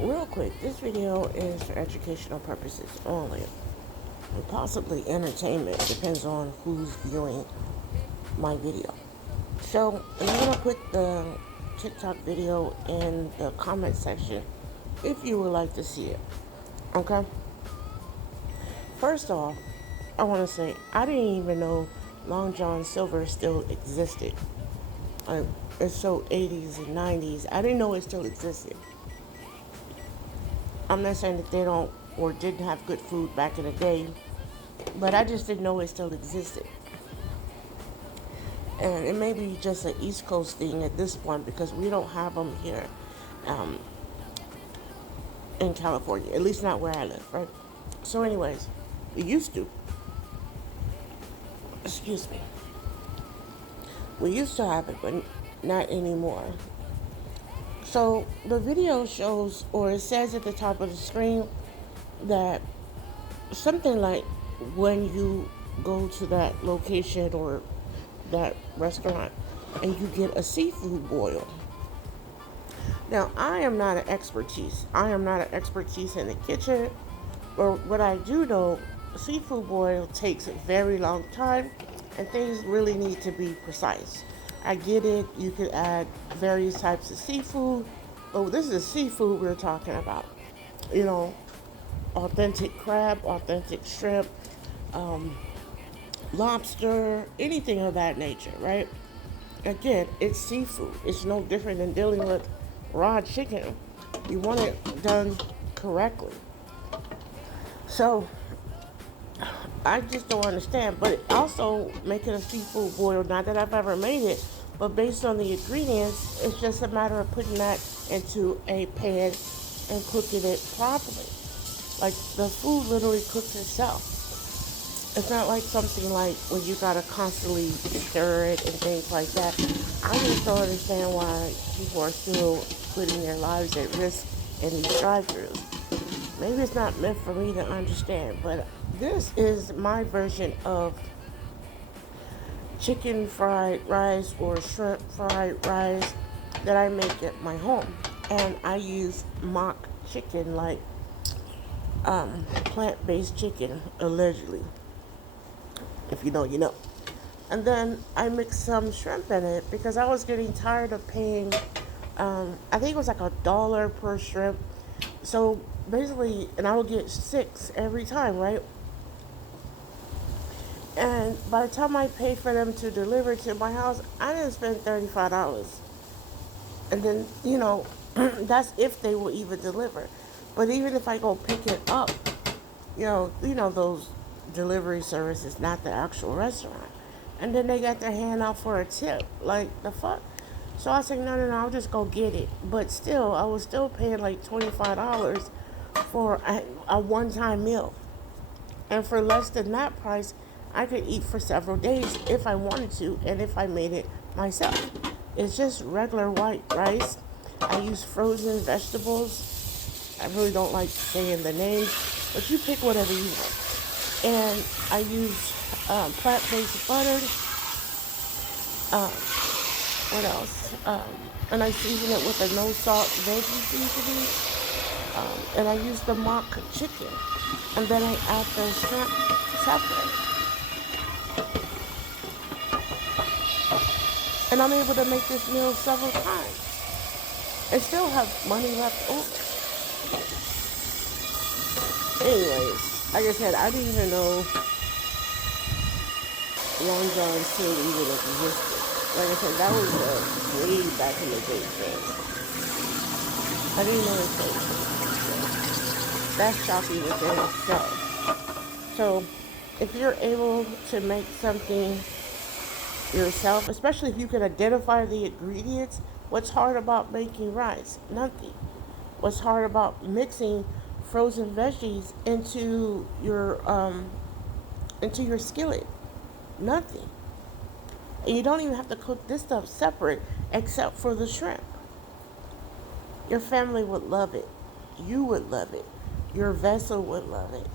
Real quick, this video is for educational purposes only, and possibly entertainment, depends on who's viewing my video. So, I'm gonna put the TikTok video in the comment section if you would like to see it. Okay? First off, I want to say I didn't even know Long John Silver still existed. It's so 80s and 90s. I didn't know it still existed. I'm not saying that they don't or didn't have good food back in the day, but I just didn't know it still existed. And it may be just an East Coast thing at this point because we don't have them here um, in California, at least not where I live, right? So, anyways, we used to, excuse me, we used to have it, but not anymore. So, the video shows, or it says at the top of the screen, that something like when you go to that location or that restaurant and you get a seafood boil. Now, I am not an expertise. I am not an expertise in the kitchen, but what I do know, seafood boil takes a very long time, and things really need to be precise. I get it. You could add various types of seafood, but this is seafood we're talking about. You know, authentic crab, authentic shrimp, lobster, anything of that nature, right? Again, it's seafood. It's no different than dealing with raw chicken. You want it done correctly. So I just don't understand. But also making a seafood boil, not that I've ever made it, but based on the ingredients, it's just a matter of putting that into a pan and cooking it properly. Like the food literally cooks itself. It's not like something like when you gotta constantly stir it and things like that. I just don't understand why people are still putting their lives at risk in these drive-throughs. Maybe it's not meant for me to understand, but this is my version of chicken fried rice or shrimp fried rice that I make at my home. And I use mock chicken, like plant-based chicken, allegedly. If you know, you know. And then I mixed some shrimp in it because I was getting tired of paying, I think it was like $1 per shrimp. So basically, and I would get six every time, right? And by the time I paid for them to deliver to my house, I didn't spend $35. And then, that's if they will even deliver. But even if I go pick it up, those delivery services, not the actual restaurant. And then they got their hand out for a tip. Like, the fuck? So I said, no, I'll just go get it. But still, I was still paying like $25 for a one time meal. And for less than that price, I could eat for several days if I wanted to and if I made it myself. It's just regular white rice. I use frozen vegetables. I really don't like saying the names, but you pick whatever you want. And I use plant-based butter. Um, what else? And I season it with a no salt veggie seasoning. And I use the mock chicken. And then I add the shrimp separate. And I'm able to make this meal several times and still have money left over. Anyways, like I said, I didn't even know Long John still even existed. Like I said, that was way back in the day, man. I didn't know it still existed. So that's shocking within itself. So if you're able to make something yourself, especially if you can identify the ingredients, what's hard about making rice? Nothing. What's hard about mixing frozen veggies into your skillet? Nothing. And you don't even have to cook this stuff separate except for the shrimp. Your family would love it. You would love it. Your vessel would love it.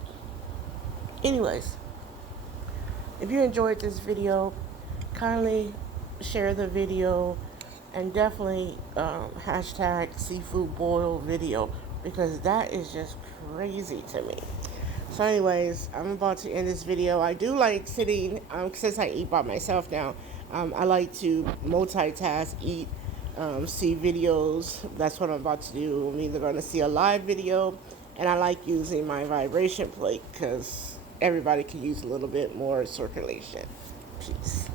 Anyways, if you enjoyed this video, kindly share the video and definitely hashtag seafood boil video because that is just crazy to me. So anyways, I'm about to end this video. I do like sitting, since I eat by myself now, I like to multitask, eat, see videos. That's what I'm about to do. I'm either going to see a live video, and I like using my vibration plate because everybody can use a little bit more circulation. Peace.